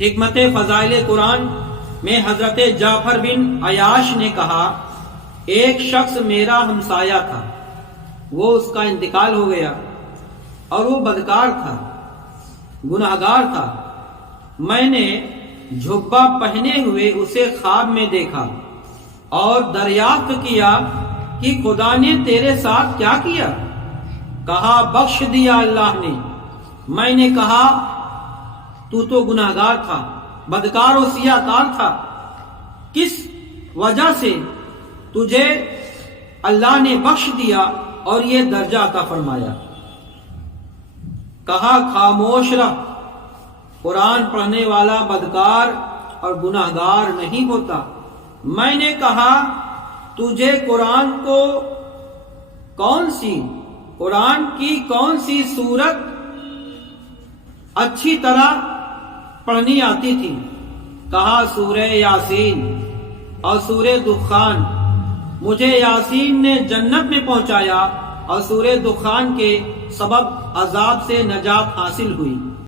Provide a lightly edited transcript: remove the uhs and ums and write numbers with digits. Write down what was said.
حکمت فضائل قرآن میں حضرت جعفر بن عیاش نے کہا، ایک شخص میرا ہمسایہ تھا، وہ اس کا انتقال ہو گیا اور وہ بدکار تھا، گناہگار تھا۔ میں نے جھبا پہنے ہوئے اسے خواب میں دیکھا اور دریافت کیا کہ خدا نے تیرے ساتھ کیا کیا؟ کہا، بخش دیا اللہ نے۔ میں نے کہا، تو گناہگار تھا، بدکار و سیاہ کار تھا، کس وجہ سے تجھے اللہ نے بخش دیا اور یہ درجہ عطا فرمایا؟ کہا، خاموش رہ، قرآن پڑھنے والا بدکار اور گناہگار نہیں ہوتا۔ میں نے کہا، تجھے قرآن کی کون سی سورت اچھی طرح پڑھنی آتی تھی؟ کہا، سورہ یاسین اور سورہ دخان۔ مجھے یاسین نے جنت میں پہنچایا اور سورہ دخان کے سبب عذاب سے نجات حاصل ہوئی۔